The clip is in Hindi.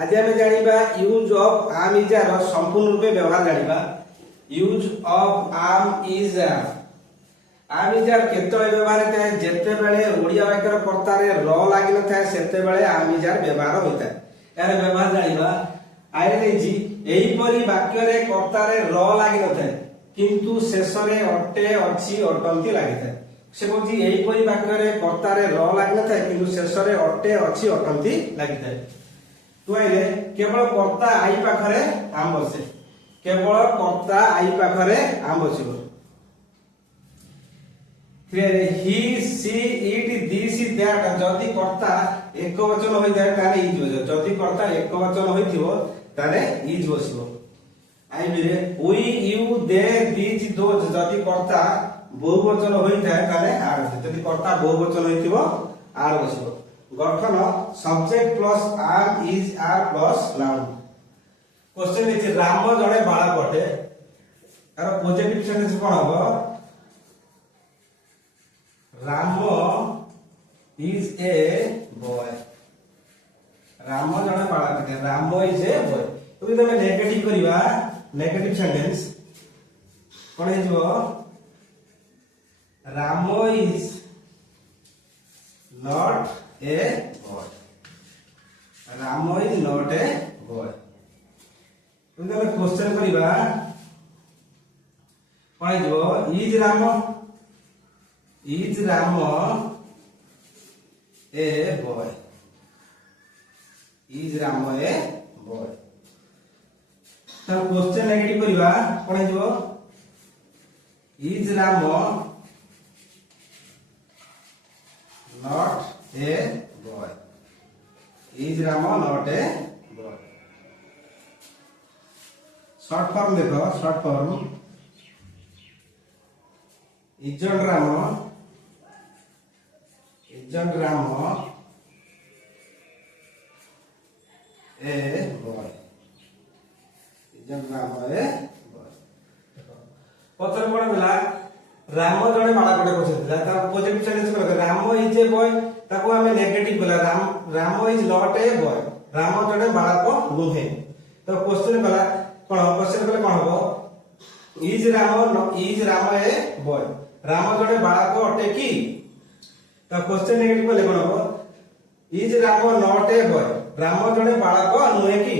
आज आम जाना यूज ऑफ आम इज आर संपूर्ण रूपे व्यवहार जाना यूज ऑफ आम इज आम इज आर केतବେଳେ व्यवहार होता है जेतेबेले ओडिया वाक्यर कर्तारे र लागि न थाए सेतेबेले आम इज आर व्यवहार होता है यार व्यवहार जानिबा आइ लेजी एही परी वाक्य रे कर्तारे र लागि न थाए किंतु शेष रे अटे अछि अटंती लागि थाए से बोलची एही परी वाक्य रे कर्तारे र लागि न थाए किंतु शेष रे अटे अछि अटंती लागि थाए तुआइले केवल कर्ता आई पाखरे आम बसे केवल कर्ता आई पाखरे आम बसिबो क्लियर ही सी इट दिस दैट जदि कर्ता एक वचन होई जाय तारे इज बसिबो जदि कर्ता एक वचन होइथिबो तारे इज बसिबो आई बिरे we you they this those जदि कर्ता बहुवचन होई जाय तारे आर जदि कर्ता बहुवचन होइथिबो आर बसिबो गठन subject plus are is are plus noun question is Ram जड़े बालक अटे तार पॉजिटिव सेंटेंस कोन हो Ram is a boy Ram जड़े बालक अटे राम इज ए बॉय तो तमे नेगेटिव करिवा नेगेटिव सेंटेंस कोन हेजो Ram is not a boy Ramo is not a boy तुम तो क्वेश्चन करिबा कोन जो is Ramo a boy is Ramo a boy तो क्वेश्चन नेगेटिव करिबा कोन जो is Ramo not a boy is Rama not a boy short form देखो short form isn't Rama a boy isn't Rama a boy पत्र कोन बोला राम जड़े बाड़ा कोटे कोछला ता पॉजिटिव सेंटेंस कर राम इज ए बॉय ताको हमें नेगेटिव बोला Ram is not a boy Ram जड़े बाड़ा को नुहे तो क्वेश्चन बोला कोन क्वेश्चन बोले कोन हो is Ram A boy Ram जड़े बाड़ा को अटे की तो क्वेश्चन नेगेटिव बोले कोन हो is Ram not a boy Ram जड़े बाड़ा को नुहे की